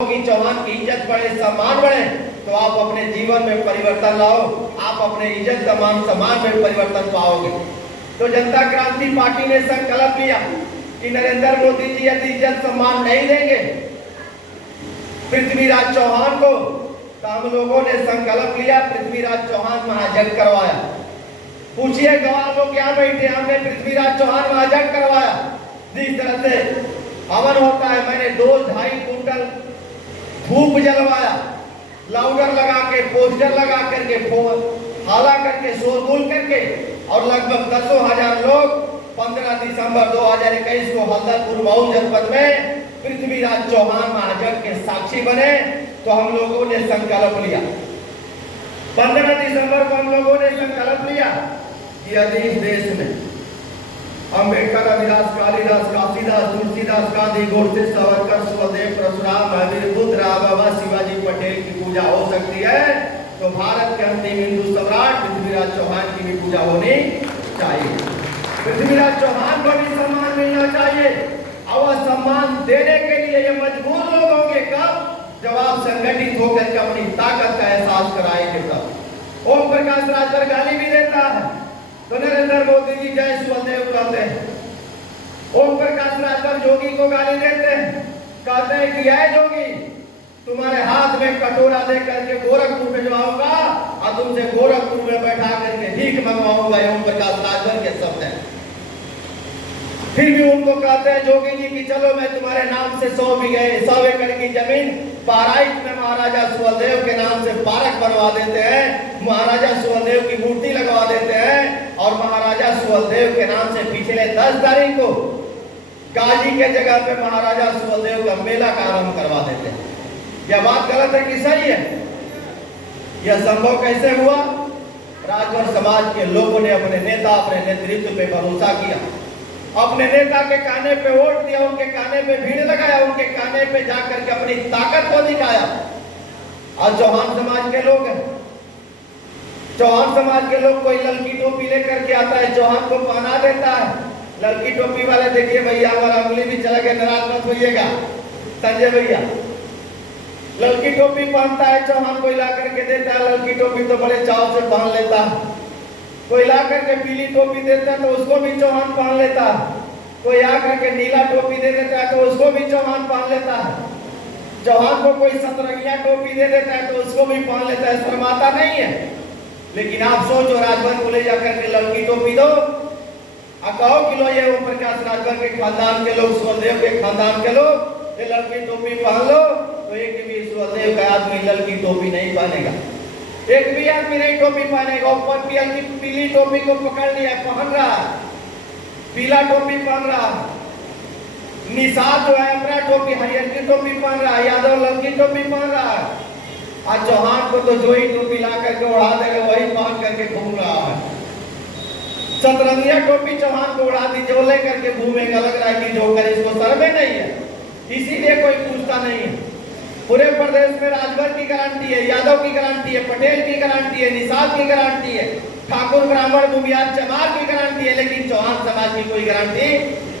की चौहान की इज्जत बढ़े, सम्मान बढ़े, तो आप अपने जीवन में परिवर्तन लाओ, आप अपने इज्जत सम्मान में परिवर्तन पाओगे। तो जनता क्रांति पार्टी ने संकल्प लिया कि नरेंद्र मोदी जी यदि इज्जत सम्मान नहीं देंगे पृथ्वीराज चौहान को, तो हम लोगों ने संकल्प लिया पृथ्वीराज चौहान महायज्ञ करवाया। पूछिए गवाह लोग क्या बैठे, हमने पृथ्वीराज चौहान महायज्ञ करवाया। जिस तरह से हवन होता है, मैंने 2-2.5 कुंटल धूप जलवाया, लाउडर लगा के, पोस्टर लगा करके, हाला करके, शोरगुल करके, और लगभग 10,000 लोग 15 दिसंबर 2021 को हल्दरपुर मऊ जनपद में पृथ्वीराज चौहान महायज्ञ के साक्षी बने। तो हम लोगों ने संकल्प लिया, 15 दिसंबर को हम लोगों ने संकल्प लिया कि यदि इस देश में अम्बेडकर, रविदास, कालिदास, काशीदास, तुलसीदास, गांधी, गोडसे, सावरकर, सुखदेव, परशुराम, महावीर, बुद्ध, बाबा शिवाजी पटेल की पूजा हो सकती है, तो भारत के अंतिम हिंदू सम्राट पृथ्वीराज चौहान की भी पूजा होनी चाहिए। पृथ्वीराज चौहान को भी सम्मान मिलना चाहिए, और वह सम्मान देने के लिए ये मजबूर लोग होंगे कब, जब आप संगठित होकर के अपनी ताकत का एहसास कराएंगे तब। ओम प्रकाश राजभर गाली भी देता है तो नरेंद्र मोदी जी जय सुखदेव कहते हैं। ओम प्रकाश राजभर जोगी को गाली देते हैं, कहते हैं कि है जोगी, तुम्हारे हाथ में कटोरा दे करके गोरखपुर भिजवाऊंगा और तुमसे गोरखपुर में बैठा करके भीख मंगवाऊंगा। ओम प्रकाश राजभर के शब्द हैं। फिर भी उनको कहते हैं जोगी जी की चलो मैं तुम्हारे नाम से 100 एकड़ की जमीन बहराइच में महाराजा सुखदेव के नाम से पार्क बनवा देते हैं, महाराजा सुखदेव की मूर्ति लगवा देते हैं, और महाराजा सुखदेव के नाम से पिछले 10 तारीख को गाजी के जगह पे महाराजा सुखदेव का मेला का आरंभ करवा देते हैं। यह बात गलत है कि सही है? यह संभव कैसे हुआ? राजभर समाज के लोगों ने अपने नेता, अपने नेतृत्व पे भरोसा किया, अपने नेता के कहने पे वोट दिया, उनके कहने पे भीड़ लगाया, उनके कहने पे जाकर के अपनी ताकत को दिखाया। और चौहान समाज के लोग हैं, चौहान समाज के लोग कोई लड़की टोपी लेकर के आता है, चौहान को पहना देता है। लड़की टोपी वाले देखिए भैया हमारा उंगली भी चला गया, नाराज मत होइएगा संजय भैया। लड़की टोपी पहनता है, चौहान कोई ला करके देता है लड़की टोपी, तो बड़े चाव से पहन लेता है। कोई ला करके पीली टोपी देता है तो उसको भी चौहान पहन लेता है। कोई आकर के नीला टोपी दे देता है तो उसको भी चौहान पहन लेता है। चौहान को कोई सतरंगिया टोपी दे देता है तो उसको भी पहन लेता है, शर्माता नहीं है। लेकिन आप सोचो, राजभर को ले जाकर के लड़की टोपी दो और कहो कि लो ये ओम प्रकाश राजभर के खानदान के लोग, सुखदेव के खानदान के लोग, ये लड़की टोपी पहन लो, तो एक भी सुखदेव का आदमी लड़की टोपी नहीं पहनेगा, एक भी आदमी नहीं टोपी पहनेगा। ऊपर पीली टोपी को पकड़ लिया, पहन रहा है, पीला टोपी पहन रहा है। निषाद जो है अपना टोपी, हरियर की टोपी पहन रहा है, यादव लड़की टोपी पहन रहा है। आज चौहान को तो जो ही टोपी ला करके उड़ा देगा वही पहन करके घूम रहा है। सतरंगिया टोपी चौहान को उड़ा दी, जो लेकर के घूमेगा, लग रहा है कि जो करे इसको शर्म नहीं है, इसीलिए कोई पूछता नहीं है। पूरे प्रदेश में राजभर की गारंटी है, यादव की गारंटी है, पटेल की गारंटी है, निषाद की गारंटी है, ठाकुर, ब्राह्मण, भूमियार, चमार की गारंटी है, लेकिन चौहान समाज की कोई गारंटी